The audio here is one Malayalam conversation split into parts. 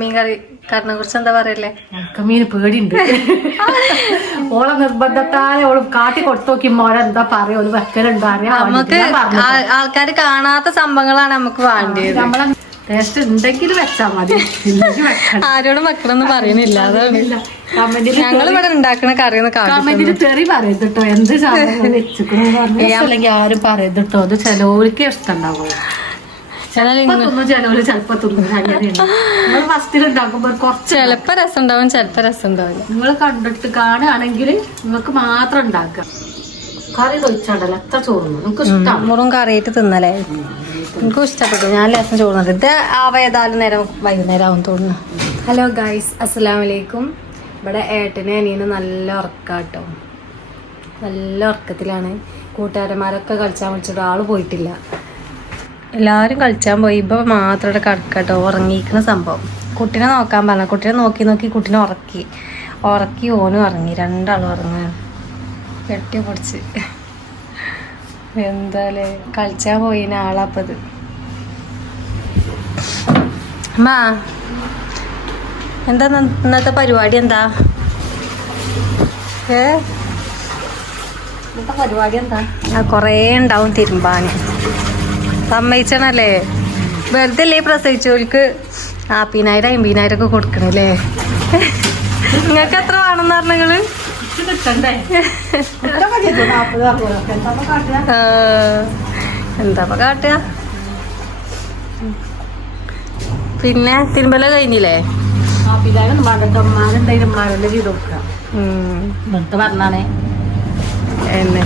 മീൻ കറിനെ കുറിച്ച് എന്താ പറയല്ലേ? മീൻ പേടിയുണ്ട്. ഓളെ നിർബന്ധത്താലെ ഓള് കാട്ടി കൊടുത്തോക്കി മോളെ എന്താ പറയാ ഓള് വെക്കലുണ്ടോ അറിയാം. നമുക്ക് ആൾക്കാര് കാണാത്ത സംഭവങ്ങളാണ് നമുക്ക് വേണ്ടത്. നമ്മളെ ടേസ്റ്റ് ഉണ്ടെങ്കിൽ വെച്ചാ മതി. ആരോടും വെക്കണമെന്ന് പറയുന്നില്ല. അതാണ് ഞങ്ങൾ ഇവിടെ ഉണ്ടാക്കണ കറിയൊന്ന് കമന്റിൽ തെറി പറയരുത് കേട്ടോ. എന്ത് സാധനം വെച്ചില്ലെങ്കിൽ ആരും പറയരുത് കേട്ടോ. അത് ചിലവർക്ക് ഇഷ്ടം ഉണ്ടാവും. ചെലപ്പോ രസം ഉണ്ടാവും, ചെലപ്പോ രസം ഉണ്ടാവില്ല. നിങ്ങൾ കണ്ടിട്ട് കാണുകയാണെങ്കിൽ നിങ്ങൾക്ക് മാത്രം ഉണ്ടാക്കാം. കറി കഴിച്ചാണ്ടല്ലോ എത്ര ചോറുന്നു നിങ്ങൾക്ക് ഇഷ്ടം. മുറും കറിയിട്ട് തിന്നലേ എനിക്കും ഇഷ്ടപ്പെട്ടു. ഞാൻ ലേസം ചോറുന്നത് ഇത് ഏതായാലും നേരം വൈകുന്നേരം ആവും തോന്നുന്നു. ഹലോ ഗൈസ്, അസ്സലാമലൈക്കും. ഇവിടെ ഏട്ടനെ അനിയന് നല്ല ഉറക്കാട്ടോ. നല്ല ഉറക്കത്തിലാണ്. കൂട്ടുകാരന്മാരൊക്കെ കളിച്ചാൻ വിളിച്ചിട്ട് ആള് പോയിട്ടില്ല. എല്ലാവരും കളിച്ചാൻ പോയി. ഇപ്പം മാത്രം ഇവിടെ കിടക്കട്ടോ. ഉറങ്ങിയിരിക്കുന്ന സംഭവം. കുട്ടീനെ നോക്കാൻ പറഞ്ഞു. കുട്ടീനെ നോക്കി നോക്കി കുട്ടീനെ ഉറക്കി ഓനും ഉറങ്ങി. രണ്ടാളും ഉറങ്ങുകയാണ്. കെട്ടി പൊടിച്ച് എന്താല്ലേ കളിച്ചാൻ പോയിന് ആളാപ്പത്. അമ്മാ എന്താ ഇന്നത്തെ പരിപാടി? എന്താ ഇന്നത്തെ പരിപാടി എന്താ? കുറേ ഉണ്ടാവും തിരുമ്പാൻ. സമ്മതിച്ചണല്ലേ? വെറുതെ അല്ലേ പ്രസവിച്ചവർക്ക് 40,000 50,000 ഒക്കെ കൊടുക്കണല്ലേ? നിങ്ങൾക്ക് എത്ര വേണമെന്ന് പറഞ്ഞങ്ങള്? എന്താ കാട്ടുക? പിന്നെ തിരുമ്പല കഴിഞ്ഞില്ലേ? പറഞ്ഞാണേ എന്നെ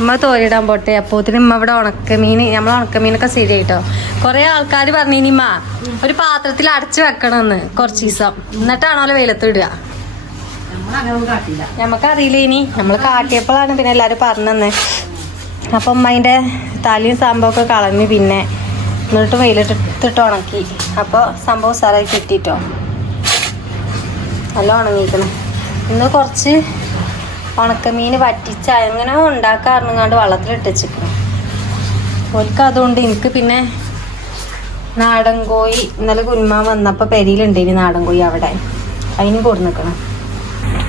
ഉമ്മ തോരിടാൻ പോട്ടെ. അപ്പോത്തിന് ഉമ്മ ഇവിടെ ഉണക്കമീൻ, നമ്മളെ ഉണക്കമീനൊക്കെ ശരിയായിട്ടോ. കുറെ ആൾക്കാർ പറഞ്ഞിനിമ്മ ഒരു പാത്രത്തിൽ അടച്ചു വെക്കണമെന്ന് കുറച്ച് ദിവസം, എന്നിട്ടാണോ വെയിലത്ത് ഇടുക. ഞമ്മക്കറിയില്ല. ഇനി നമ്മൾ കാട്ടിയപ്പോഴാണ് പിന്നെ എല്ലാവരും പറഞ്ഞെന്ന്. അപ്പം ഉമ്മ അതിൻ്റെ തലയും സംഭവമൊക്കെ കളഞ്ഞ് പിന്നെ എന്നിട്ട് വെയിലിട്ടിട്ട് ഉണക്കി. അപ്പോൾ സംഭവം ഉസാറായി കിട്ടിയിട്ടോ. നല്ല ഉണങ്ങിക്കണം. ഇന്ന് കുറച്ച് ഉണക്കമീൻ വറ്റിച്ച എങ്ങനെ ഉണ്ടാക്കാറുങ്ങാണ്ട് വെള്ളത്തിലിട്ട് വെച്ചിരിക്കണം. ഓൽക്ക് അതുകൊണ്ട് എനിക്ക് പിന്നെ നാടൻ കോഴി ഇന്നലെ കുഞ്ഞുമാൻ വന്നപ്പോൾ പെരിയിലുണ്ടേനി നാടൻ കോഴി. അവിടെ അതിന് കൊടുന്ന് നിൽക്കണം.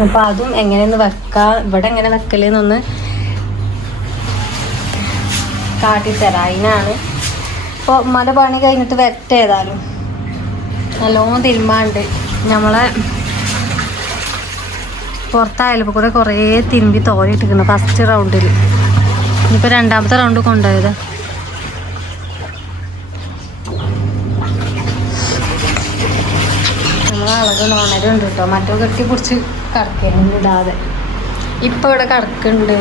അപ്പം അതും എങ്ങനെയൊന്ന് വെക്കാം, ഇവിടെ എങ്ങനെ വെക്കലേന്നൊന്ന് കാട്ടിത്തരാം. അതിനാണ് ഇപ്പോൾ ഉമ്മാൻ്റെ പണി കഴിഞ്ഞിട്ട് വരട്ടെ. ഏതായാലും നല്ലോണം തിരുമ്പാണ്ട്. നമ്മളെ പുറത്തായാലും കൂടെ കുറേ തിരുമ്പി തോരയിട്ടിരിക്കുന്നു ഫസ്റ്റ് റൗണ്ടിൽ. ഇനിയിപ്പോൾ രണ്ടാമത്തെ റൗണ്ട് കൊണ്ടുപോയത്. നമ്മൾ അളക് ഉണരുണ്ട് കേട്ടോ. മറ്റോ കെട്ടി പിടിച്ച് കിടക്കുന്നു ഇടാതെ. ഇപ്പം ഇവിടെ കിടക്കുന്നുണ്ട്.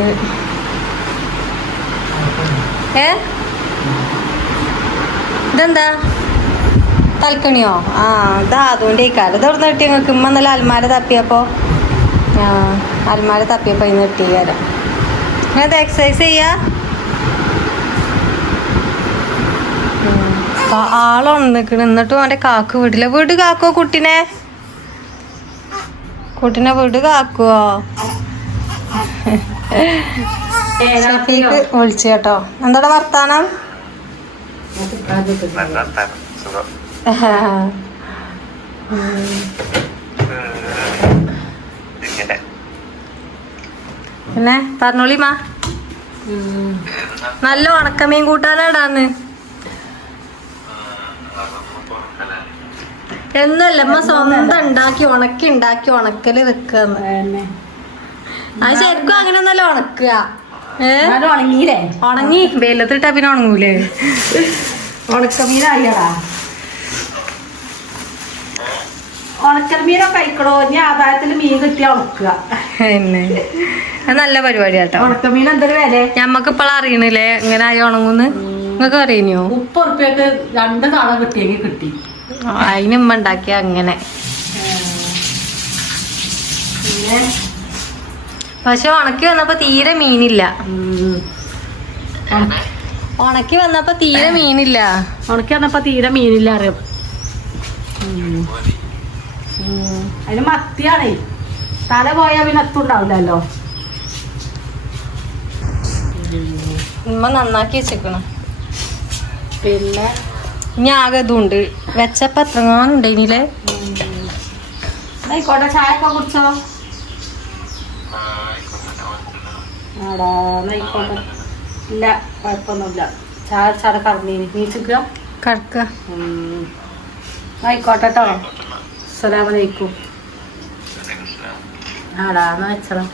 ഇതെന്താ തൽക്കണിയോ? ഇതാ അതുകൊണ്ട് ഈ കാലം തുറന്ന് കിട്ടി നിങ്ങൾക്ക്. ഇമ്മ നല്ല അൽമാര തപ്പിയപ്പോൾ അൽമാര തപ്പിയപ്പോൾ ഇന്ന് കിട്ടി തരാം. അത് എക്സസൈസ് ചെയ്യാ. ആളൊന്നിക്കണ്. എന്നിട്ടും അവൻ്റെ കാക്ക് വീട്ടില്ല. വീട് കാക്കുവോ കുട്ടീനെ വീട് കാക്കുവോ? ഷഫീക്ക് വിളിച്ചു കേട്ടോ. എന്താടാ വർത്താനം? പിന്നെ പറഞ്ഞോളിമാ. നല്ല ഉണക്കമീൻ കൂട്ടാനാടാന്ന്. എന്നല്ല അമ്മ സ്വന്തം ഉണ്ടാക്കി ഉണക്കല് വെക്കാന്ന്. അത് ശരിക്കും അങ്ങനെ ഒന്നല്ല ഉണക്കുക. ഉണങ്ങി വെയിലത്തിട്ടാ പിന്നെ ഉണങ്ങൂലേ? ഉണക്കമീനായിടാ. ഉണക്കമീനൊക്കെ കഴിക്കണോ? ഇനി ആദായത്തിൽ മീൻ കിട്ടിയാ ഉണക്കുക. അത് നല്ല പരിപാടി കേട്ടോ. ഉണക്കമീൻ എന്തൊരു വില ഞമ്മക്ക് ഇപ്പോൾ അറിയണില്ലേ ഇങ്ങനെ ആയി ഉണങ്ങുന്ന്? നിങ്ങൾക്ക് അറിയണോ? 30 ഉറുപ്പ്യക്ക് 2 തള കിട്ടിയെങ്കിൽ കിട്ടി. അതിന് ഉമ്മ ഉണ്ടാക്കിയ അങ്ങനെ. പക്ഷെ ഉണക്കി വന്നപ്പോ തീരെ മീനില്ല. ഉണക്കി വന്നപ്പോ തീരെ മീനില്ല അറിയാം. അതിന് മത്തിയാണേ. തല പോയാ പിന്നെ എത്തുണ്ടാവില്ലല്ലോ. ഉമ്മ നന്നാക്കി വെച്ചേക്കണം. പിന്നെ ഇനി ആകെ ഇതുണ്ട് വെച്ചപ്പോ എത്രങ്ങാനും ഉണ്ടേനില്ലേ. ആയിക്കോട്ടെ, ചായ ഒക്കെ കുടിച്ചോ? ആടാ ആയിക്കോട്ടെ. ഇല്ല കുഴപ്പമൊന്നുമില്ല. ചായ ചാട കറന്നീനി നീച്ചിക്കുക കടക്ക. ആയിക്കോട്ടെ കേട്ടോ. അസ്സലാമലൈക്കും. ആടാ എന്നാ വെച്ചടാ.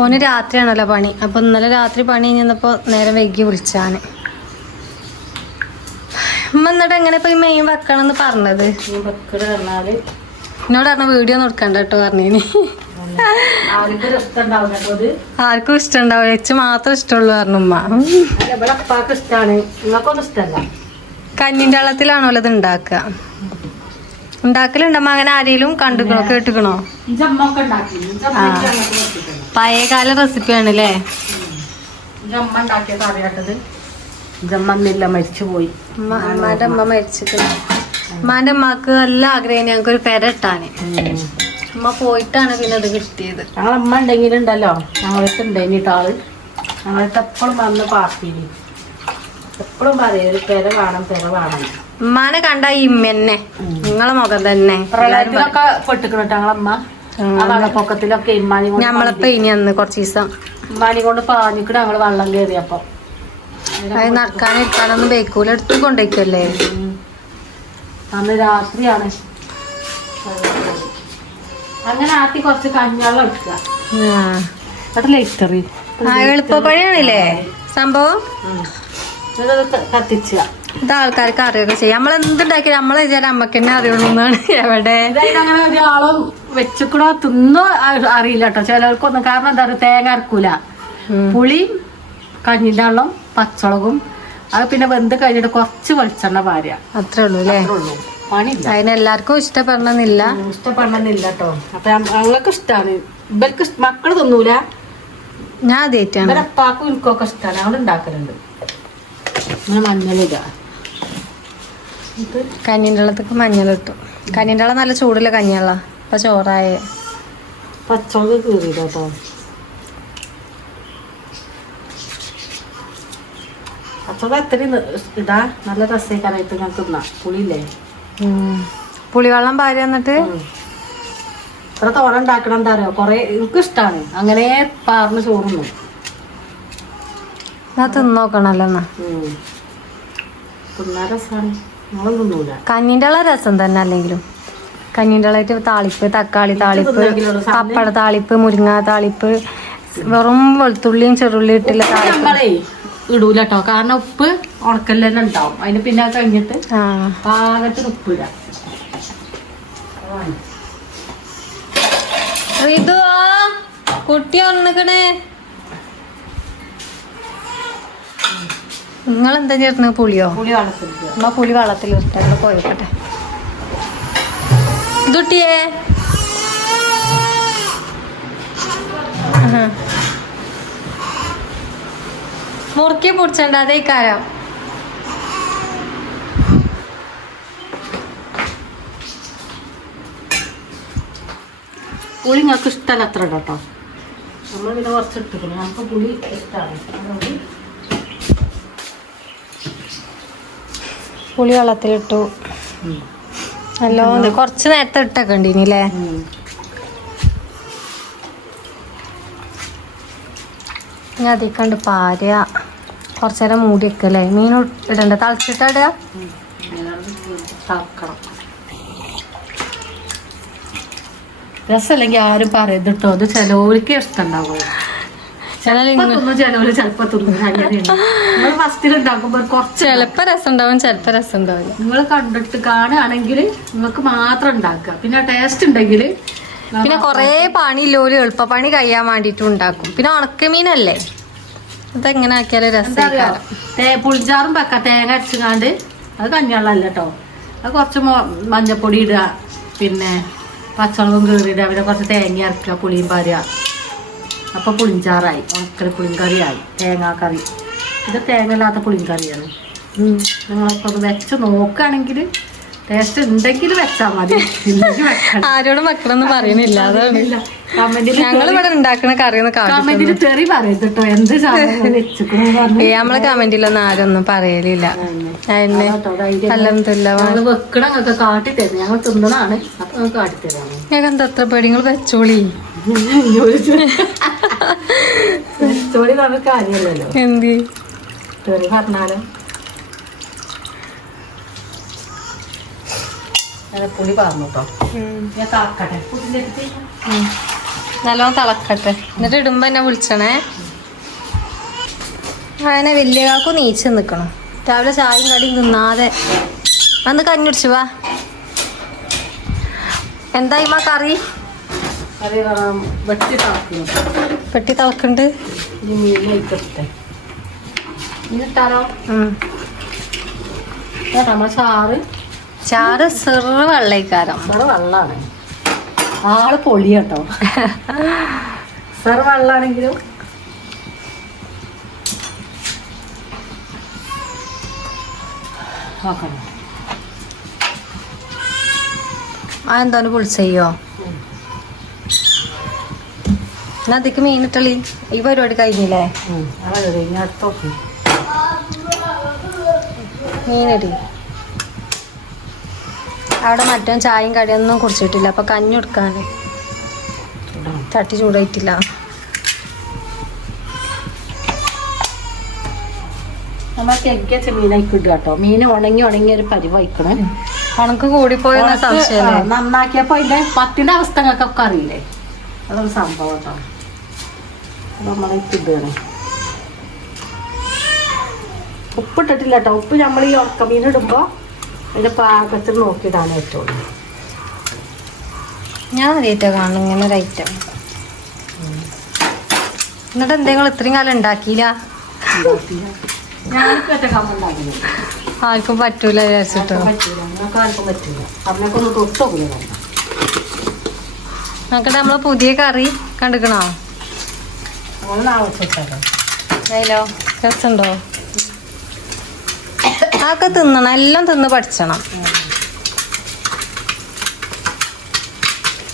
ഓന് രാത്രിയാണല്ലോ പണി. അപ്പൊ ഇന്നലെ രാത്രി പണി കഴിഞ്ഞപ്പോ നേരം വൈകി വിളിച്ചാണ്. ഉമ്മ എന്നിട്ട് എങ്ങനെ പോയി മെയിൻ വെക്കണം എന്ന് പറഞ്ഞത്? വെക്കട് പറഞ്ഞാല് എന്നോട് പറഞ്ഞ വീഡിയോ നോക്കണ്ട കേട്ടോ പറഞ്ഞിനി. ആർക്കും ഇഷ്ടമുണ്ടാവും കേട്ടോ. അത് ആർക്കും ഇഷ്ടമുണ്ടാവും, വെച്ച് മാത്രം ഇഷ്ടമുള്ളൂ പറഞ്ഞു ഉമ്മ. അല്ല ഇവിടെ അപ്പാക്ക് ഇഷ്ടമാണ്, നിങ്ങൾക്കൊന്നും ഇഷ്ടമല്ല. കഞ്ഞിൻ്റെ വെള്ളത്തിലാണോ ഇത് ഉണ്ടാക്കുക? ഉണ്ടാക്കലുണ്ടമ്മ അങ്ങനെ ആരെങ്കിലും കണ്ടുക്കണോ കേട്ടുക്കണോ? ജമ്മൊക്കെ ഉണ്ടാക്കി. പഴയകാല റെസിപ്പിയാണ് അല്ലേ? ജമ്മ ഉണ്ടാക്കിയത് അറിയാത്തത്. ജമ്മന്നില്ല, മരിച്ചുപോയി. ഉമ്മാന്റെ അമ്മ മരിച്ചിട്ടുണ്ട്. ഉമ്മാന്റെ അമ്മക്ക് നല്ല ആഗ്രഹം ഞങ്ങൾക്കൊരു പെര ഇട്ടാന്. ഉമ്മ പോയിട്ടാണ് പിന്നെ അത് കിട്ടിയത്. ഞങ്ങളമ്മ ഉണ്ടെങ്കിലുണ്ടല്ലോ, ഞങ്ങളടുത്ത് ഉണ്ടായിട്ടോ ആള്. ഞങ്ങളടുത്ത് എപ്പോഴും വന്ന് പാർട്ടിയില് എപ്പോഴും പറയും ഒരു പെര വേണം, പെര വേണം. ഉമ്മാനെ കണ്ട ഇമ്മന്നെ നിങ്ങളെ മുഖം തന്നെ. പ്രളയത്തിലൊക്കെ പെട്ടിക്കണട്ടോ ഞങ്ങളമ്മ. ആ വെള്ളപ്പൊക്കത്തിലൊക്കെ ഇമ്മാനി കൊണ്ട് ഞമ്മളിപ്പോ ഇനി അന്ന് കുറച്ച് ദിവസം ഇമ്മാനി കൊണ്ട് പാഞ്ഞിക്കിട്ട് ഞങ്ങള് വെള്ളം കയറിയപ്പോ അത് നടക്കാനും ഇരിക്കാനൊന്നും ബേക്കൂല, എടുത്ത് കൊണ്ടേക്കല്ലേ. അന്ന് രാത്രിയാണ്. അങ്ങനെ ആട്ടി കുറച്ച് കഞ്ഞാളം എടുക്കുക. അത് ലേറ്ററി എളുപ്പപ്പണിയാണില്ലേ സംഭവം. കത്തിച്ച ഇത് ആൾക്കാർക്ക് അറിയൊക്കെ ചെയ്യാം. നമ്മളെന്തുണ്ടാക്കിയാലും നമ്മളെ വിചാരം അമ്മക്ക് തന്നെ അറിയുള്ളൂ എന്നാണ്. എവിടെ അങ്ങനെ ഒരാളും വെച്ചുകൂടോ തിന്നോ അറിയില്ല കേട്ടോ ചിലർക്കൊന്നും. കാരണം എന്താ പറയുക, തേങ്ങ അരക്കൂല. പുളിയും കഞ്ഞിൻ്റെ വെള്ളം പച്ചമുളകും അത് പിന്നെ വെന്ത് കഴിഞ്ഞിട്ട് കുറച്ച് വെളിച്ചെണ്ണ പാരുക, അത്രേ ഉള്ളൂ അല്ലേ? പണിയില്ല. അതിനെല്ലാവർക്കും ഇഷ്ടപ്പെടണമെന്നില്ല. ഇഷ്ടപ്പെടണമെന്നില്ല കേട്ടോ. അപ്പൊ ഞങ്ങൾക്ക് ഇഷ്ടമാണ്. ഇവർക്ക് മക്കള് തിന്നൂല. ഞാൻ ആദ്യമായിട്ടാണ്. ഇവരെ അപ്പാക്കും എനിക്കൊക്കെ ഇഷ്ടമാണ്. ഞങ്ങൾ ഉണ്ടാക്കലുണ്ട്. അങ്ങനെ മഞ്ഞളിടുക. കഞ്ഞിൻ്റെ വെള്ളത്തേക്ക് മഞ്ഞളിട്ടു. കഞ്ഞിൻ്റെ വെള്ളം നല്ല ചൂടുള്ള കഞ്ഞിവെള്ള. അപ്പൊ ചോറായ പച്ചമുളക് കീറിയില്ല കേട്ടോ. പച്ചമുളക് എത്രയും ഇടാ, നല്ല രസമായിട്ട് ഞാൻ തിന്നാം. പുളിയില്ലേ, പുളിവെള്ളം പാരി എന്നിട്ട് ഇത്ര തോന ഉണ്ടാക്കണം. എന്താ അറിയോ, കൊറേ എനിക്ക് ഇഷ്ടമാണ് അങ്ങനെ പാർന്ന് ചോറുന്നു. ഞാൻ തിന്നോക്കണല്ലോ എന്നാ. തിന്നാൻ രസമാണ്. ഞങ്ങളും തിന്നൂല. കഞ്ഞിൻ്റെ വെള്ളം രസം തന്നെ അല്ലെങ്കിലും. കഞ്ഞിൻ്റെ വെള്ളമായിട്ട് താളിപ്പ്, തക്കാളി താളിപ്പ്, പപ്പട താളിപ്പ്, മുരിങ്ങ താളിപ്പ്, വെറും വെളുത്തുള്ളിയും ചെറുള്ളിയും ഇട്ടില്ല താളിപ്പ് നമ്മളേ ഇടൂല കേട്ടോ. കാരണം ഉപ്പ് ഉണക്കല് തന്നെ ഉണ്ടാവും. അതിന് പിന്നെ അത് കഴിഞ്ഞിട്ട് പാകത്തിന് ഉപ്പ് ഇടാം. കുട്ടി ഒന്നിക്കണേ. നിങ്ങളെന്താ ചേർന്ന് പുളിയോ? പുളി വെള്ളത്തിലിടുക. നമ്മ പുളി വെള്ളത്തിൽ ഇട്ട പോയിക്കട്ടെ. ദുട്ടിയേ മുറുക്കി പൊടിച്ചണ്ട അതേ കാരം. പുളി നിങ്ങൾക്ക് ഇഷ്ടമല്ല അത്ര കേട്ടോ. നമ്മൾ പിന്നെ കുറച്ച് ഇട്ടിക്കണം. നമുക്ക് പുളി ഇഷ്ടമാണ്. പുളി വെള്ളത്തിലിട്ടു. നല്ലോണം കുറച്ച് നേരത്തെ ഇട്ടൊക്കെ ഉണ്ട് ഇനില്ലേ? ഇനി അതിക്കണ്ട് പാര. കുറച്ചു നേരം മൂടി വെക്കല്ലേ? മീൻ ഇടണ്ട, തളിച്ചിട്ടിടുക. രസമല്ലെങ്കിൽ ആരും പറയരുത് കേട്ടോ. അത് ചിലവർക്ക് ഇഷ്ടമുണ്ടാവും. ചിലവര് ചിലപ്പോ ഫസ്റ്റിലുണ്ടാക്കുമ്പോ കുറച്ച് ചിലപ്പോ രസം ഉണ്ടാവും, ചിലപ്പോ രസം ഉണ്ടാവില്ല. നിങ്ങൾ കണ്ടിട്ട് കാണുകയാണെങ്കിൽ നിങ്ങൾക്ക് മാത്രം ഉണ്ടാക്കുക. പിന്നെ ടേസ്റ്റ് ഉണ്ടെങ്കിൽ പിന്നെ കൊറേ പണിയില്ലോലും എളുപ്പപ്പണി കഴിയാൻ വേണ്ടിട്ടും ഉണ്ടാക്കും. പിന്നെ ഉണക്കമീനല്ലേ, അതെങ്ങനെ ആക്കിയാലും രസം. പുളിഞ്ചാറും വെക്കാം. തേങ്ങ അരച്ചുകാണ്ട് അത് കഞ്ഞിവെള്ളമല്ല കേട്ടോ. അത് കുറച്ച് മഞ്ഞപ്പൊടി ഇടുക, പിന്നെ പച്ചമുളകും കീറിയിടുക, പിന്നെ കുറച്ച് തേങ്ങ അരക്കുക, പുളിയും പാരുക. അപ്പോൾ പുളിഞ്ചാറായി. ഉണക്കൽ പുളിങ്കറിയായി. തേങ്ങാക്കറി. ഇത് തേങ്ങ ഇല്ലാത്ത പുളിങ്കറിയാണ്. നിങ്ങളിപ്പോൾ അത് വെച്ച് നോക്കുകയാണെങ്കിൽ ടേസ്റ്റ് ഉണ്ടെങ്കിൽ വെച്ചാൽ മതി, ഇല്ലെങ്കിൽ വെക്കണം. ആരോടും വെക്കണമെന്ന് പറയുന്നില്ല, അതാണ്. കമന്റിൽ ഞങ്ങൾ ഇവിടെ ഉണ്ടാക്കണ കറിയൊന്നും കമന്റിൽ തെറി പറയും കേട്ടോ, എന്ത് സാധനം വെച്ചിക്കണു പറഞ്ഞു. നമ്മളെ കമന്റിലൊന്നും ആരൊന്നും പറയലില്ല. അതിന് അൽഹംദുലില്ലാ. ഞങ്ങൾ വെക്കണൊക്കെ കാട്ടി തരും, ഞങ്ങൾ തിന്നണാണ് അപ്പൊ ഞങ്ങൾ കാട്ടിത്തരാണ്. ഞങ്ങൾക്ക് എന്താ അത്ര പേടി, നിങ്ങൾ വെച്ചോളി. വെച്ചോളി നമ്മൾ കാര്യമല്ലല്ലോ, എന്ത് തെറി പറഞ്ഞാലും. പുളി പറഞ്ഞു കേട്ടോ, ഞാൻ താക്കട്ടെ നല്ലോണം തിളക്കട്ടെ, എന്നിട്ട് ഇടുമ്പോ എന്നെ വിളിച്ചണേ. അങ്ങനെ വലിയ കാക്കു നീച്ച് നിക്കണം, രാവിലെ ചായയും കടിയും തിന്നാതെ. വന്ന് കഞ്ഞുടിച്ചു വാ. എന്തായി മാ കറി? കറി വെട്ടി തിളക്കുന്നു, പെട്ടി തിളക്കുന്നുണ്ട്. ഇനി മീൻ വയ്ക്കട്ടെ, മീനിട്ടാലോ? നമ്മളെ ചാറ് ചെറു വെള്ളയിക്കാരം. ഇവിടെ വെള്ളമാണ്, ആള് പൊളി കേട്ടോ. ചെറു വെള്ളാണെങ്കിലും നോക്കണം. അതെന്തായാലും പൊളിച്ചയ്യോ. എന്നാ അതിക്ക് മീനിട്ടളി. ഈ പരിപാടി കഴിഞ്ഞില്ലേ? അടുത്തോക്കി മീനടി. അവിടെ മറ്റോ ചായയും കടിയൊന്നും കുടിച്ചിട്ടില്ല, അപ്പൊ കഞ്ഞി കൊടുക്കാന് തട്ടി ചൂടായിട്ടില്ല. നമ്മൾ തെഗ്ഗച്ച മീനായി കിട്ടുക കേട്ടോ. മീൻ ഉണങ്ങി ഒരു പരിവയ്ക്കണേ. ഉണക്ക് കൂടിപ്പോയെന്ന സംശയം. നന്നാക്കിയപ്പോ അതിന്റെ പത്തിന്റെ അവസ്ഥ ഞങ്ങൾക്കൊക്കെ അറിയില്ലേ, അതൊരു സംഭവം കേട്ടോ. നമ്മളെ കിട്ടുകയാണ്. ഉപ്പിട്ടിട്ടില്ല കേട്ടോ, ഉപ്പ് നമ്മൾ ഈ ഉണക്കമീൻ ഇടുമ്പോ അതിന്റെ പാകത്തിൽ നോക്കിയിടാണ് ഏറ്റവും. ഞാൻ ആദ്യമായിട്ടാ കാണുന്നു ഇങ്ങനെ ഒരു ഐറ്റം. എന്നിട്ട് എന്തെങ്കിലും ഇത്രയും കാലം ഉണ്ടാക്കിയില്ല? ഞാനൊക്കെ ഒറ്റക്കാമുണ്ടാകുന്നു, ആർക്കും പറ്റൂല വിചാരിച്ചിട്ടോ. പറ്റൂല, നിങ്ങൾക്ക് ആർക്കും പറ്റൂല. അതിനൊക്കെ ഒന്ന് തൊട്ടോക്കില്ല. നോക്കട്ടെ, നമ്മളെ പുതിയ കറി കണ്ടിക്കണോ? നമ്മൾ ആവശ്യപ്പെട്ടോ അതിലോ രസമുണ്ടോ? അതൊക്കെ തിന്നണം, എല്ലാം തിന്ന് പഠിച്ചണം.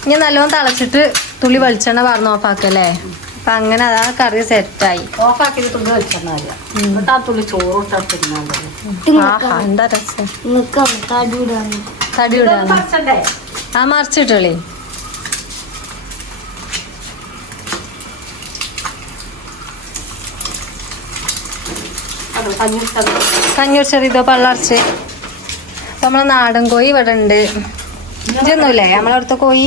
ഇനി നല്ലോണം തിളച്ചിട്ട് തുള്ളി വെളിച്ചെണ്ണ പറഞ്ഞു ഓഫാക്കല്ലേ. അപ്പൊ അങ്ങനെ അതാ കറി സെറ്റായി. ഓഫാക്കിയിട്ട് തുള്ളി വെളിച്ചെണ്ണ എന്നിട്ട് ആ തുള്ളി ചോറിട്ടാ തിന്നാൻ. ആഹാ എന്താ രസം. തടി വിടാണ്. ആ മറിച്ചിട്ടോളി. കഞ്ഞൂർ ചെറിയതോ പള്ളർച്ച്. അപ്പൊ നമ്മളെ നാടൻ കോഴി ഇവിടെ ഉണ്ട്. ഇതൊന്നുമില്ലേ നമ്മളടുത്ത കോഴി?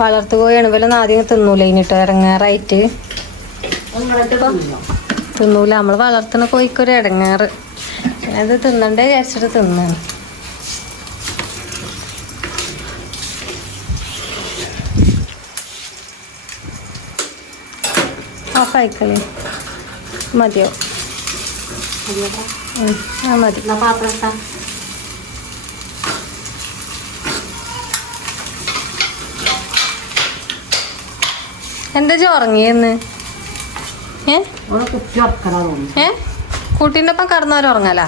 വളർത്തു കോഴിയാണ്. ഇവലൊന്നും ആദ്യം തിന്നൂല, ഇനിട്ടോ ഇറങ്ങാറായിട്ട് തിന്നൂല. നമ്മൾ വളർത്തുന്ന കോഴിക്കൊരു ഇടങ്ങാറ്. അത് തിന്നണ്ടേ വിചാരിച്ചിട്ട് തിന്നാണ്. ഓഫായിക്കളി. മതിയോ? ആ മതി. എന്താ ഉറങ്ങിയെന്ന്? കുട്ടീൻ്റെ ഒപ്പം കടന്നവരും ഉറങ്ങല.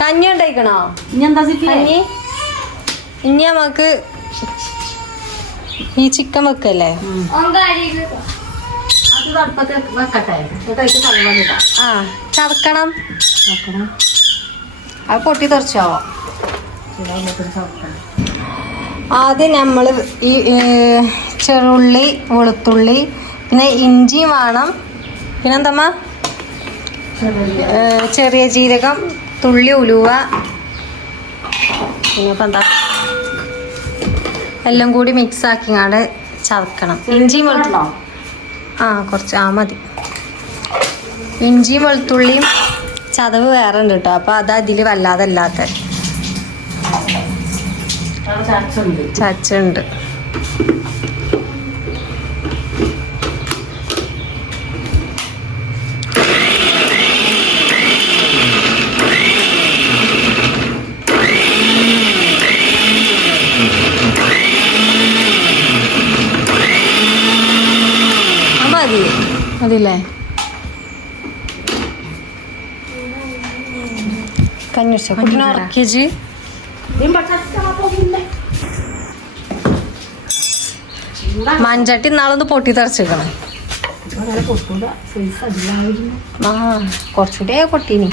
കഞ്ഞി ഉണ്ടായിക്കണോ? കഞ്ഞി ഇനി നമുക്ക് ഈ ചിക്കൻ വെക്കല്ലേ? ആ ചതക്കണം. അത് പൊട്ടി തെറിച്ചോ? ആദ്യം നമ്മൾ ഈ ചെറുള്ളി, വെളുത്തുള്ളി, പിന്നെ ഇഞ്ചി വേണം. പിന്നെന്തമ്മ? ചെറിയ ജീരകം, തുള്ളി ഉലുവ, പിന്നെ ഇപ്പം എന്താ എല്ലാം കൂടി മിക്സ് ആക്കിങ്ങാണ്ട് ചതക്കണം. ഇഞ്ചിയും വെളുത്തുള്ളി കുറച്ച് മതി. ഇഞ്ചിയും വെളുത്തുള്ളിയും ചതവ് വേറെ ഉണ്ട് കേട്ടോ. അപ്പോൾ അത് അതിൽ വല്ലാതെ അല്ലാത്ത ചച്ചുണ്ട്. മതില്ലേ? കഞ്ഞുച്ച കുട്ടിനെ ഉറക്കിയച്ച് മഞ്ചട്ടി ഇന്നാളൊന്ന് പൊട്ടി തെറിച്ചേക്കണം. ആ കുറച്ചുകൂടെ പൊട്ടീനി.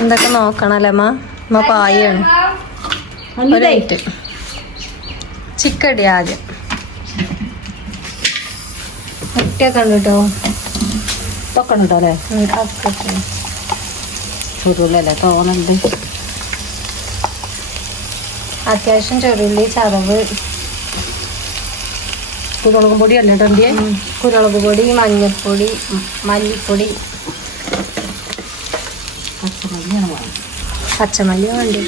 എന്തൊക്കെ നോക്കണല്ലേ അമ്മ പായാണ്. ഒരൈറ്റ് ചിക്കടി ആദ്യം ഒറ്റയൊക്കെ ഉണ്ട് കേട്ടോ. ഇതൊക്കെ ഉണ്ടോ അല്ലേ? ചുരുളല്ലേ തോന്നുന്നുണ്ട്. അത്യാവശ്യം ചെറുള്ളി, ചതവ്, കുരുമുളക് പൊടി അല്ലേ ഇടണ്ടേ? കുരുമുളക് പൊടി, മഞ്ഞൾപ്പൊടി, മല്ലിപ്പൊടി, പച്ചമല്ലി വേണ്ടി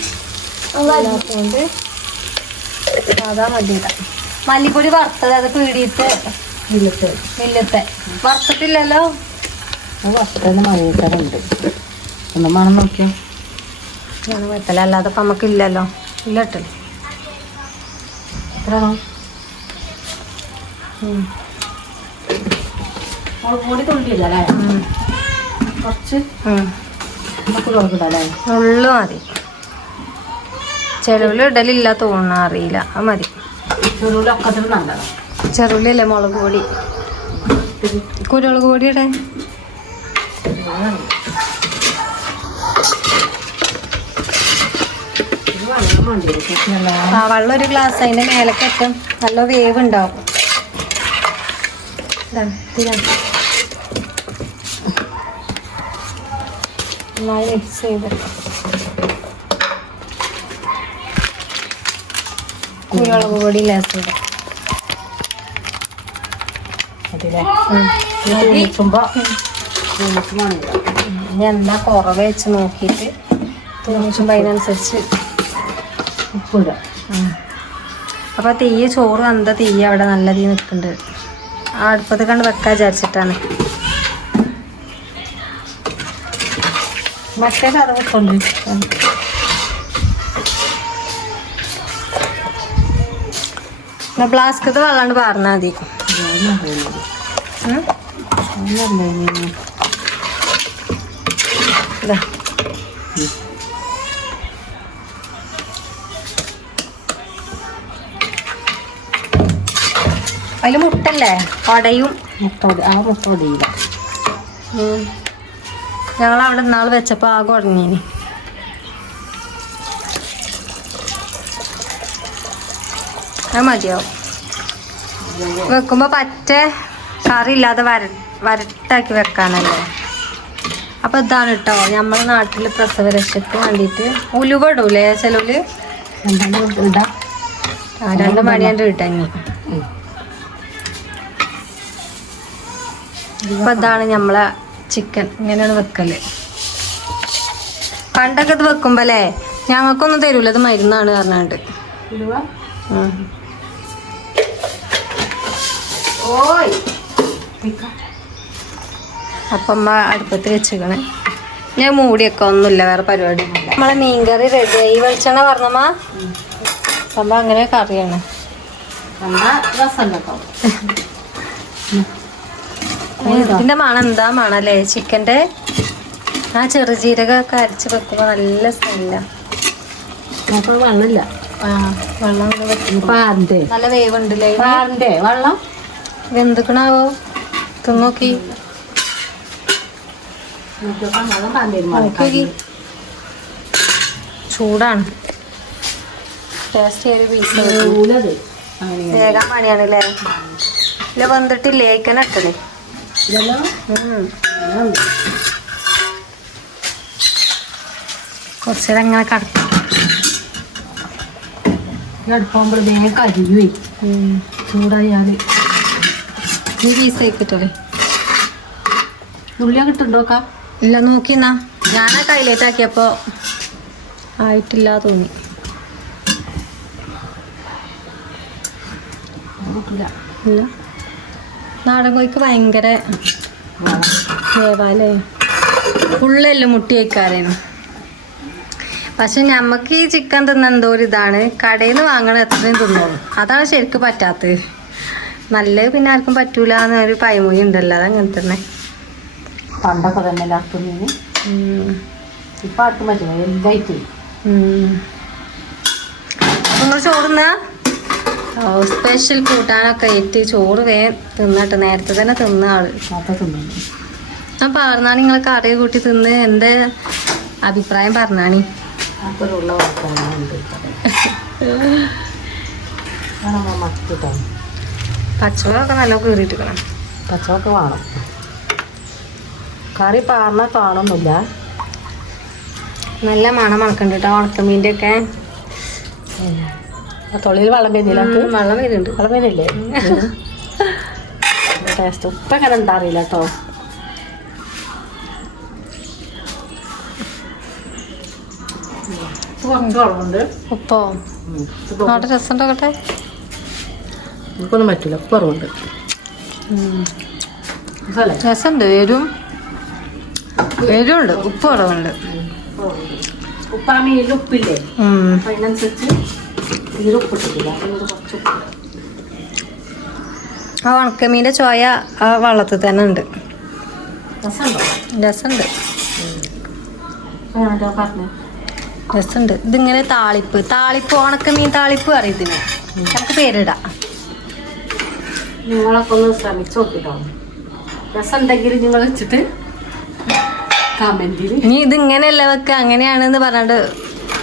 അല്ലാത്തതുകൊണ്ട് സാധാ മല്ലി ഇടാം. മല്ലിപ്പൊടി വറുത്തത് അത് പീടിയിട്ട് മില്ലത്തെ വറുത്തിട്ടില്ലല്ലോ. വറുത്തതിന് മഴക്കാറുണ്ട്. ഒന്ന് മണം നോക്കിയോ? ഞാൻ വെത്തല അല്ലാതെ ഇപ്പം നമുക്കില്ലല്ലോ. ഇല്ല ഇട്ടല്ലേ പൊടി തൊണ്ടിയില്ല അല്ലേ? കുറച്ച് കുരുമുളകിടല്ലേ? ഉള്ളു മതി. ചെറുള്ളി ഇടലില്ല തോന്നുന്നു, അറിയില്ല. അത് മതി. ചെറുതൊക്കെ നല്ലതാണ്. ചെറുള്ളി അല്ലേ മുളക് പൊടി, കുരുമുളക് പൊടി ഇടേ. ആ വെള്ളം ഒരു ഗ്ലാസ് അതിൻ്റെ മേലൊക്കെ എത്തും. നല്ല വേവ് ഉണ്ടാവും. നന്നായി മിക്സ് ചെയ്ത് കുരുമുളക് പൊടി ലേസം ഇടാം. ഇനി എന്താ കുറവ് വെച്ച് നോക്കിയിട്ട് തൂമിച്ചുമ്പോൾ അതിനനുസരിച്ച് ഉപ്പിടുക. അപ്പോൾ തീ ചോറ് എന്താ തീ അവിടെ നല്ല തീ നിൽക്കുന്നുണ്ട്. ആ അടുപ്പത്ത് കണ്ട് വെക്കാൻ വിചാരിച്ചിട്ടാണ്. മറ്റേ കഥ കൊണ്ട് ബ്ലാസ്കത്ത് വെള്ളാണ്ട് പാർന്നാൽ മതി. ഇതാ അതിൽ മുട്ടല്ലേ ഉടയും. മുട്ട ഒടിയില്ല. ഞങ്ങളവിടെ ഇന്നാൾ വെച്ചപ്പോൾ ആകെ ഉടഞ്ഞീനി. അത് മതിയാവും. വെക്കുമ്പോൾ പറ്റ കറി ഇല്ലാതെ വരട്ടാക്കി വെക്കാനല്ലേ. അപ്പം ഇതാണ് കേട്ടോ നമ്മുടെ നാട്ടിൽ പ്രസവരക്ഷയ്ക്ക് വേണ്ടിയിട്ട് ഉലുവ ഇടൂലേ ചിലവില്. ഇടാം. 2 മണിയാണ്ട് ഇട്ടഞ്ഞി. അപ്പം ഇതാണ് നമ്മളെ ചിക്കൻ. ഇങ്ങനെയാണ് വെക്കല്. പണ്ടൊക്കെ ഇത് വെക്കുമ്പോൾ അല്ലേ ഞങ്ങൾക്കൊന്നും തരൂല, ഇത് മരുന്നാണ് പറഞ്ഞാണ്ട്. അപ്പം അമ്മ അടുപ്പത്ത് വെച്ചിക്കണേ. ഞാൻ മൂടിയൊക്കെ ഒന്നുമില്ല, വേറെ പരിപാടി ഒന്നുമില്ല. നമ്മളെ മീൻകറി റെഡിയായി. വെളിച്ചെണ്ണ പറഞ്ഞമ്മ സംഭവം അങ്ങനെ കറിയാണ്. ഇതിന്റെ മണം എന്താ മണല്ലേ ചിക്കൻ്റെ. ആ ചെറുജീരകമൊക്കെ അരച്ച് വെക്കുമ്പോൾ നല്ല സ്മെല്ലാണ്. വെള്ളമില്ല. ആ വെള്ളം നല്ല വേവുണ്ടല്ലേ വെള്ളം വെന്തുക്കണാവോ തിന്നോക്കി. ചൂടാണ്. ടേസ്റ്റ് ചെയ്തൊരു പീസ് വേഗം പണിയാണല്ലേ. ഇല്ല വന്നിട്ടില്ലേ അയക്കന ഇട്ടത്. കുറച്ചേരം അങ്ങനെ കടക്കും. അടുപ്പാകുമ്പോൾ വേഗം കരിയുവേ ചൂടായാൽ. ഈ പീസ് ആയിക്കിട്ടല്ലേ. ഉള്ളിയാ കിട്ടുണ്ടോക്കാം? ഇല്ല നോക്കിന്നാ. ഞാൻ ആ കയ്യിലേറ്റ് ആക്കിയപ്പോൾ ആയിട്ടില്ല തോന്നി. ഇല്ല നാടൻ കോഴിക്ക് ഭയങ്കര വേവാലേ. ഫുള്ളെല്ലാം മുട്ടി വയ്ക്കാറേനു. പക്ഷെ ഞമ്മക്ക് ഈ ചിക്കൻ തിന്ന എന്തോ ഒരു ഇതാണ്. കടയിൽ നിന്ന് വാങ്ങണ എത്രയും തിന്നോളൂ. അതാണ് ശരിക്കും പറ്റാത്തത്. നല്ലത് പിന്നെ ആർക്കും പറ്റൂല എന്നൊരു പൈമൊഴി ഉണ്ടല്ലോ. അതങ്ങനെ തന്നെ. പണ്ടൊക്കെ തന്നെ ഇപ്പം ആർക്കും പറ്റില്ല എന്തായിട്ട് നിങ്ങൾ ചോറുന്ന സ്പെഷ്യൽ കൂട്ടാനൊക്കെ ഏറ്റ് ചോറ് തിന്നട്ടെ. നേരത്തെ തന്നെ തിന്ന ആള് ഞാൻ പറഞ്ഞാണ് നിങ്ങളെ കറി കൂട്ടി തിന്ന് എന്താ അഭിപ്രായം പറഞ്ഞാണി. പച്ചമുളകൊക്കെ നല്ല കീറിയിട്ടിക്കണം. പച്ചമൊക്കെ വേണം. കറി പാർന്ന കാണുന്നില്ല. നല്ല മണം മണക്കണ്ട് കേട്ടോ ഉണക്കമീൻ്റെ ഒക്കെ. തൊള്ളിയിൽ വെള്ളം വരുന്നില്ല. വെള്ളം വരുന്നുണ്ട്. വെള്ളം വരില്ലേ? ടേസ്റ്റ് ഉപ്പ് എങ്ങനെ എന്താ അറിയില്ല കേട്ടോ. ഉപ്പോ അവിടെ രസമുണ്ടോട്ടെ. എനിക്കൊന്നും പറ്റില്ല. ഉപ്പ് കുറവുണ്ട്. രസമുണ്ട്. എരിവുണ്ട്. ഉപ്പ് കുറവുണ്ട്. ഉപ്പാ മീനിൽ ഉപ്പില്ലേ അതിനനുസരിച്ച് ഇതിൽ ഉപ്പിട്ടിട്ടില്ല. കുറച്ച് ഉപ്പ്. ആ ഉണക്കമീൻ്റെ ചോയ ആ വള്ളത്തിൽ തന്നെ ഉണ്ട്. രസമുണ്ട്. രസമുണ്ട്. ഇതിങ്ങനെ താളിപ്പ് ഉണക്കമീൻ താളിപ്പ് അറിയത്തില്ല. നമുക്ക് പേരിടാം. നിങ്ങളൊക്കെ ഒന്ന് ശ്രമിച്ചു നോക്കിട്ടോ. രസം ഉണ്ടെങ്കിൽ നിങ്ങൾ വെച്ചിട്ട് കമന്റിൽ ഇനി ഇതിങ്ങനെയല്ല വെക്ക അങ്ങനെയാണെന്ന് പറഞ്ഞിട്ട്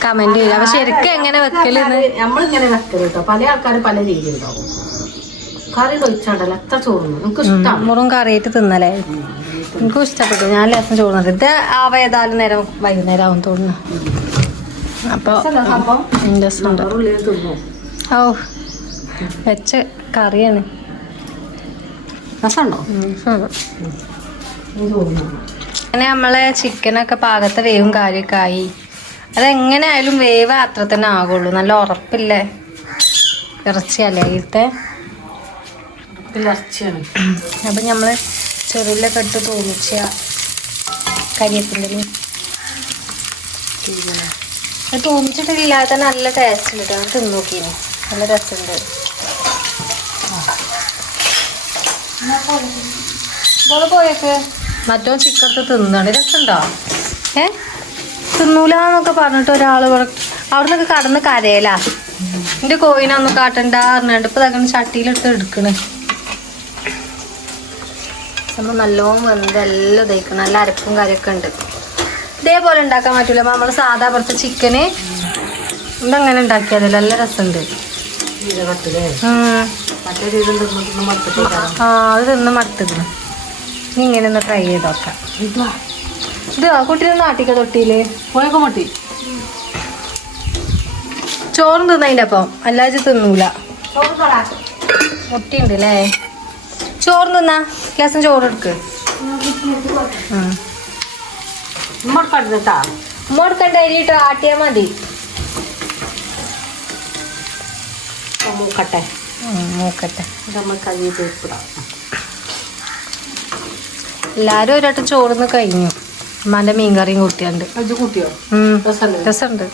കമന്റ് ചെയ്യും. അപ്പൊ ശരിക്കും എങ്ങനെ വെക്കലെന്ന് നമ്മളിങ്ങനെ വെക്കല് കേട്ടോ. പല ആൾക്കാരും പല രീതിയിലുണ്ടാവും. കറി കഴിച്ചാണ്ടല്ലോ എത്ര ചോറുന്നു. എനിക്ക് ഇഷ്ടമാണ്. മുറും കറിയായിട്ട് തിന്നലേ. എനിക്കും ഇഷ്ടപ്പെട്ടു. ഞാൻ ലേസം ചോറുന്നത്. ഇത് ആവേതാലും നേരം വൈകുന്നേരം ആവും തോന്നുന്നു. അപ്പൊ രസമുണ്ട്. ഓ വെച്ച കറിയാണ്. രസമുണ്ടോ? അങ്ങനെ നമ്മളെ ചിക്കനൊക്കെ പാകത്തെ വേവും കാര്യമൊക്കെ ആയി. അതെങ്ങനെ ആയാലും വേവ് അത്ര തന്നെ ആകുള്ളൂ. നല്ല ഉറപ്പില്ലേ ഇറച്ചിയല്ലേ ഇതിലത്തെ ഇറച്ചിയാണ്. അപ്പം നമ്മൾ ചെറുതിലൊക്കെ ഇട്ട് തോന്നിച്ച കരിയപ്പിൻ്റെ തോന്നിച്ചിട്ടില്ലാത്ത നല്ല ടേസ്റ്റ് ഉണ്ട്. അത് തിന്നു നോക്കിന്. നല്ല രസമുണ്ട്. ഇപ്പോൾ പോയേക്ക് മറ്റോ ചിക്കൻ തിന്നാണ്. രസമുണ്ടോ? തിന്നൂലെന്നൊക്കെ പറഞ്ഞിട്ട് ഒരാൾ അവിടെ നിന്നൊക്കെ കടന്ന് കരയലാ. എൻ്റെ കോയിനൊന്നും കാട്ടണ്ട പറഞ്ഞിട്ട് ഇപ്പം തകർന്ന് ചട്ടിയിലെടുത്ത് എടുക്കണേ. നമ്മൾ നല്ലോണം വെന്തെല്ലാം തയ്ക്കണം. നല്ല അരപ്പും കറിയൊക്കെ ഉണ്ട്. ഇതേപോലെ ഉണ്ടാക്കാൻ പറ്റൂല. അപ്പം നമ്മൾ സാധാ പുറത്തെ ചിക്കന് ഇതങ്ങനെ ഉണ്ടാക്കിയതല്ല. നല്ല രസമുണ്ട്. അത് തിന്ന് മടുത്തിക്കണം. ഇനി ഇങ്ങനെ ഒന്ന് ട്രൈ ചെയ്ത് നോക്കാം. ഇത് കുട്ടീനെ നാട്ടിക്ക തൊട്ടിയില് പോയൊക്കെ മട്ടി ചോറും തിന്നതിൻ്റെ അപ്പം അല്ലാതെ തിന്നൂല. മുട്ടിയുണ്ട് അല്ലേ? ചോറ് തിന്നാ ഗ്യാസും ചോറ് എടുക്ക്. ഉമ്മടുക്കണ്ട അരിയിട്ട് ആട്ടിയാ മതി. മൂക്കട്ടെ മൂക്കട്ടെ. നമ്മൾ കഴുകി തേപ്പിടാം. എല്ലാരും ഒരാട്ടം ചോറിന്ന് കഴിഞ്ഞു. ഉമ്മാന്റെ മീൻകറിയും കൂട്ടിയുണ്ട്. കൂട്ടിയോ? രസമുണ്ട്.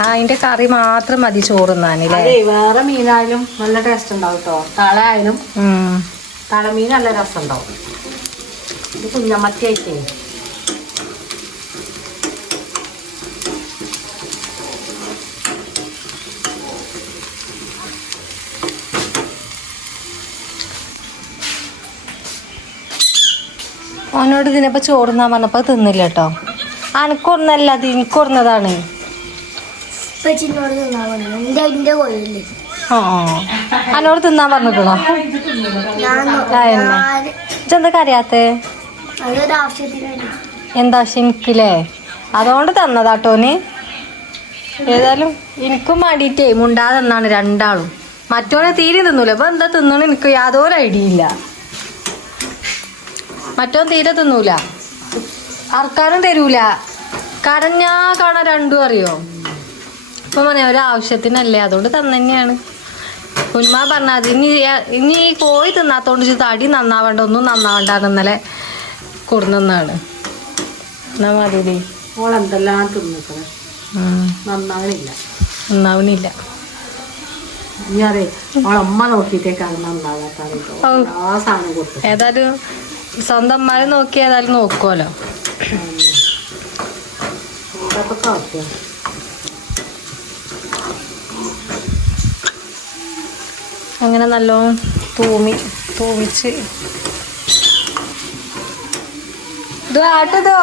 ആ അതിന്റെ കറി മാത്രം മതി ചോറുന്നാനല്ലേ? വേറെ മീനായാലും നല്ല ടേസ്റ്റ് ഉണ്ടാവും കേട്ടോ. തളയായാലും തളമീൻ നല്ല രസം ഉണ്ടാവും. ഇത് കുഞ്ഞമ്മത്തി ആയിട്ടേ ഓനോട് ഇതിനിപ്പോൾ ചോറുന്നാൻ പറഞ്ഞപ്പോൾ തിന്നില്ല കേട്ടോ. അനക്കൊന്നല്ല അത് എനിക്കൊന്നതാണ്. അനോട് തിന്നാൻ പറഞ്ഞിക്കണോ? ഇതെന്താ കറിയാത്തേ? എന്താവശ്യം എനിക്കില്ലേ? അതുകൊണ്ട് തന്നതാട്ടോന്. ഏതായാലും എനിക്കും വേണ്ടിയിട്ടേ മുണ്ടാതെ തന്നാണ് രണ്ടാളും. മറ്റോനെ തീരെ തിന്നൂല. ഇപ്പൊ എന്താ തിന്നണ എനിക്ക് യാതൊരു ഐഡിയ ഇല്ല. മറ്റോ തീരെ തിന്നൂല. ആർക്കാരും തരൂല. കരഞ്ഞാ കാണാൻ രണ്ടും അറിയോ. ഇപ്പം പറയാ ഒരാവശ്യത്തിനല്ലേ അതുകൊണ്ട് തന്നെയാണ്. ഉന്മാ പറഞ്ഞത് ഇനി ഈ കോഴി തിന്നാത്തോണ്ട് തടി നന്നാവണ്ട ഒന്നും നന്നാവണ്ടെന്ന് ഇന്നലെ കൊടുന്നാണ്. എന്നാ മതി. ഓളെന്തെല്ലാം തിന്നിക്കണേ നന്നാവണില്ല. നന്നാവണില്ല. ഇനി അതെ ഓളമ്മ നോക്കിയിട്ടേക്കാണ് നന്നാവാത്ത. ഏതായാലും സ്വന്തം അമ്മമാരെ നോക്കി ഏതായാലും നോക്കുമല്ലോ. അങ്ങനെ നല്ലോണം തൂമിച്ച് ഇത് ആട്ടതോ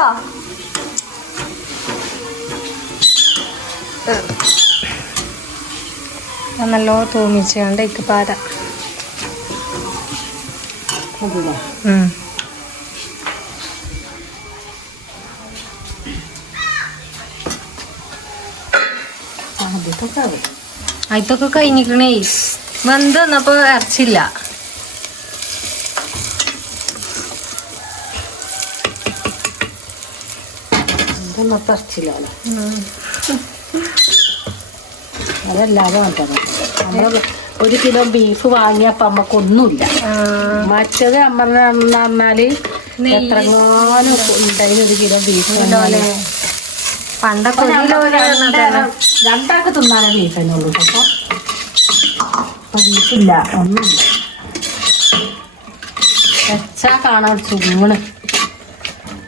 നല്ലോണം തൂമിച്ചുകൊണ്ട് ഇക്ക് പാര. അതൊക്കെ കഴിഞ്ഞിക്കണേ. വെന്ത് വന്നപ്പോ ഇറച്ചില്ല. അതല്ലാതെ നമ്മള് 1 കിലോ ബീഫ് വാങ്ങിയപ്പോ നമ്മക്കൊന്നുമില്ല. മറ്റത് പറഞ്ഞാല് എത്രങ്ങാനും ഉണ്ടായി 1 കിലോ ബീഫ്. പണ്ടൊക്കെ 2 തിന്നാനേ ബീഫ് തന്നെ ഉള്ളൂ. അപ്പൊ ബീഫില്ല, ഒന്നുമില്ല. വെച്ചാ കാണാൻ ചൂണ്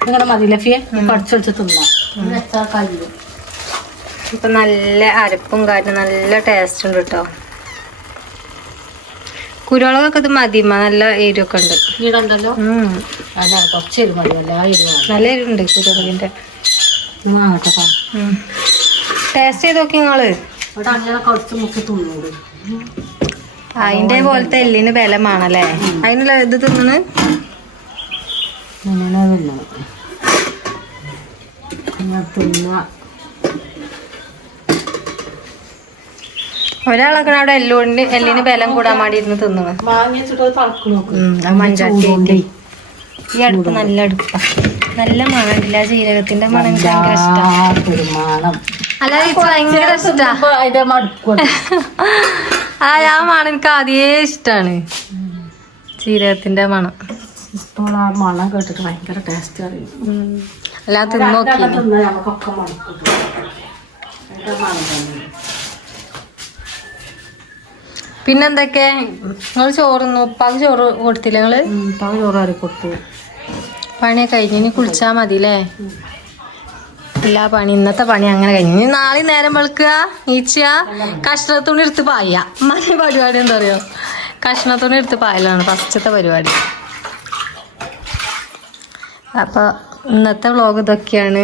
ഇങ്ങനെ മതിലഫിയെ പഠിച്ചൊടിച്ച് തിന്നാം. വെച്ചാ കഴിയും. ഇപ്പൊ നല്ല അരപ്പും കാര്യം നല്ല ടേസ്റ്റ് ഉണ്ട് കേട്ടോ. കുരുമുളകൊക്കെ ഇത് മതിമ, നല്ല എരിവൊക്കെ ഉണ്ട്. വീടുണ്ടല്ലോ കുറച്ച് എരിവ് മതി. നല്ല എരിവുണ്ട് കുരുമുളകിന്റെ. ടേസ്റ്റ് ചെയ്ത് നോക്കി നിങ്ങള്. ഇവിടെ അങ്ങനെ കുറച്ച് മുക്കി തിന്നൂട്. അതിന്റെ പോലത്തെ എല്ലിന് ബലമാണല്ലേ. അതിനുള്ള ഇത് തിന്നണ് ഒരാളൊക്കെ അവിടെ എല്ലിന് ബലം കൂടാൻ വേണ്ടി ഇരുന്ന് തിന്നണ്. മഞ്ചാട്ടി ഈ അടുപ്പ് നല്ല അടുപ്പാ. നല്ല മണമില്ല. ജീരകത്തിന്റെ മണം എനിക്ക് ഭയങ്കര ഇഷ്ടമാണ്. അല്ലാതെ ഭയങ്കര ഇഷ്ടാ. ആ മണം എനിക്ക് ആദ്യേ ഇഷ്ടാണ്. ജീരകത്തിന്റെ മണം. ഇപ്പോൾ ആ മണം കേട്ടിട്ട് ഭയങ്കര ടേസ്റ്റ് അറിയും. അല്ലാതെ തിന്നോക്കി. പിന്നെന്തൊക്കെ നിങ്ങൾ ചോറുന്നു? ഉപ്പാക്ക് ചോറ് കൊടുത്തില്ല നിങ്ങള്? ചോറ് ആറി കൊടുത്തു. പണിയൊക്കെ കഴിഞ്ഞ് ഇനി കുളിച്ചാ മതില്ലേ? എല്ലാ പണി ഇന്നത്തെ പണി അങ്ങനെ കഴിഞ്ഞു. ഇനി നാളെ നേരം വെളുക്കുക, ഈച്ച, കഷ്ണത്തുണി എടുത്ത് പായ. മന പരിപാടി എന്താ അറിയോ? കഷ്ണത്തുണി എടുത്ത് പായലാണ് ഫസ്റ്റത്തെ പരിപാടി. അപ്പൊ ഇന്നത്തെ വ്ളോഗ് ഇതൊക്കെയാണ്.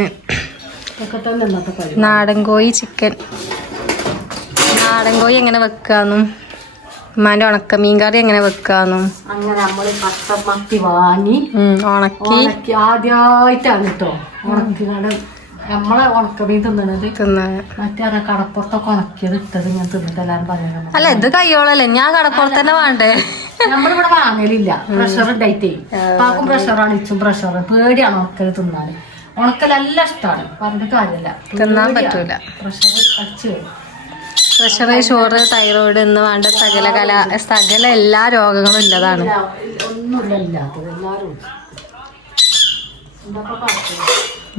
നാടൻ കോഴി ചിക്കൻ, നാടൻ കോഴി എങ്ങനെ വെക്കാന്നും ഉമ്മാന്റെ ഉണക്കമീൻ കറി എങ്ങനെ വെക്കാന്നും അങ്ങനെ നമ്മള് പച്ചമത്തി വാങ്ങി ഉണക്കി ആദ്യമായിട്ടാണ് കേട്ടോ ഉണക്കി. നമ്മളെ ഉണക്കമീൻ തിന്നണത് മറ്റേ കടപ്പുറത്തൊക്കെ ഉണക്കിയത് ഇട്ടത് ഞാൻ തിന്നിട്ട് എല്ലാരും പറയണം. അല്ല ഇത് കയ്യോളല്ലേ, ഞാൻ കടപ്പുറത്ത് തന്നെ വേണ്ടേ. നമ്മളിവിടെ വാങ്ങലില്ല. Pressure ഉണ്ടായിട്ടേ പാക്കും പ്രഷറാണ്, ഇച്ചും pressure. പേടിയാണ് ഉണക്കൽ തിന്നാല്. ഉണക്കലെല്ലാം ഇഷ്ടമാണ്, പറഞ്ഞിട്ട് കാര്യമില്ല. തിന്നാൻ പറ്റൂല. പ്രഷർ അടിച്ചു വരും. പ്രഷർ, ഷുഗർ, തൈറോയിഡ് എന്ന് വേണ്ട സകല എല്ലാ രോഗങ്ങളും ഇല്ലതാണ്. ഒന്നുമില്ല ഇല്ലാത്തത് എല്ലാരും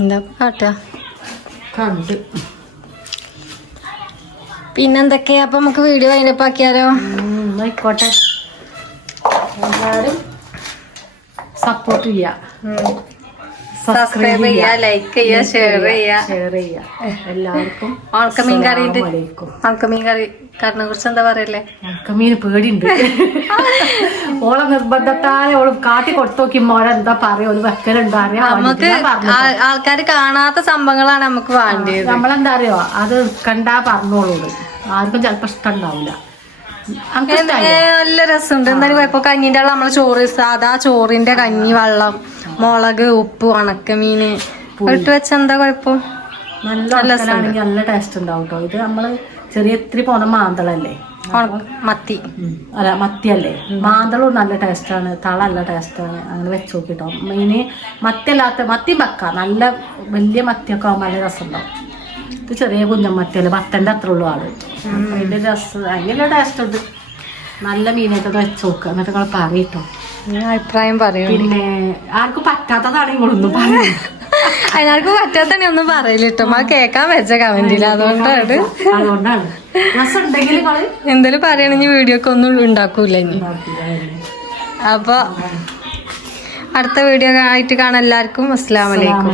എന്താ കാട്ടാ കണ്ട്. പിന്നെന്തൊക്കെയാ? അപ്പൊ നമുക്ക് വീഡിയോ വൈൻഡപ്പ് ആക്കിയാലോ? ആയിക്കോട്ടെ. എല്ലാവരും സപ്പോർട്ട് ചെയ്യാ, സബ്സ്ക്രൈബ് ചെയ്യാ, ലൈക്ക് ചെയ്യാ, ഷെയർ ചെയ്യാ. എല്ലാവർക്കും ഉണക്കമീൻ കറിനെ കുറിച്ച് എന്താ പറയല്ലേ? ഉണക്കമീൻ പേടിയുണ്ട്. ഓളെ നിർബന്ധത്താലെ ഓള് കാട്ടി കൊടുത്തോക്കി മോളെ എന്താ പറയാ, ഓള് വെക്കലുണ്ടോ അറിയാം. നമുക്ക് ആൾക്കാർ കാണാത്ത സംഭവങ്ങളാണ് നമുക്ക് വേണ്ടത്. നമ്മളെന്താ അറിയോ, അത് കണ്ടാ പറഞ്ഞോളൂ. ആർക്കും ചിലപ്പോ ഇഷ്ടം ഉണ്ടാവില്ല. നല്ല രസമുണ്ട്. എന്തായാലും കുഴപ്പം കഞ്ഞിന്റെ നമ്മളെ ചോറ്, സാധാ ചോറിന്റെ കഞ്ഞി, വെള്ളം, മുളക്, ഉപ്പ്, ഉണക്കമീന് ഇട്ട് വെച്ച എന്താ കുഴപ്പം? നല്ല ടേസ്റ്റ് ഉണ്ടാവും കേട്ടോ. ഇത് നമ്മള് ചെറിയ ഇത്തിരി പോന്ന മാന്തളല്ലേ, മത്തി അല്ല മത്തിയല്ലേ. മാന്തളും നല്ല ടേസ്റ്റാണ്, തള നല്ല ടേസ്റ്റാണ്. അങ്ങനെ വെച്ച് നോക്കിട്ടോ. മീന് മത്തിയല്ലാത്ത മത്തി വെക്കാം. നല്ല വലിയ മത്തിയൊക്കെ ആകുമ്പോൾ നല്ല രസം ഉണ്ടാവും. ഇത് ചെറിയ കുഞ്ഞൻ മത്തിയല്ലേ, പത്തൻ്റെ അത്ര ഉള്ളു ആള്. അതിന്റെ രസം ഭയങ്കര ടേസ്റ്റ് ഉണ്ട്. നല്ല മീനായിട്ട് വെച്ച് നോക്കുക, എന്നിട്ട് നിങ്ങൾ പറയട്ടോ, അഭിപ്രായം പറയും. പിന്നെ ആർക്കും പറ്റാത്തതാണ് നിങ്ങളൊന്നും പറയും. അതിനാർക്ക് പറ്റാത്തന്നെ ഒന്നും പറയില്ല. ആ കേക്കാൻ വെച്ച കമന്റില്ല. അതുകൊണ്ടാണ് രസം ഉണ്ടെങ്കിൽ എന്തേലും പറയണെങ്കിൽ വീഡിയോ ഒക്കെ ഒന്നും ഉണ്ടാക്കൂല ഇനി. അപ്പൊ അടുത്ത വീഡിയോ ആയിട്ട് കാണാം. എല്ലാവർക്കും അസ്സലാമു അലൈക്കും.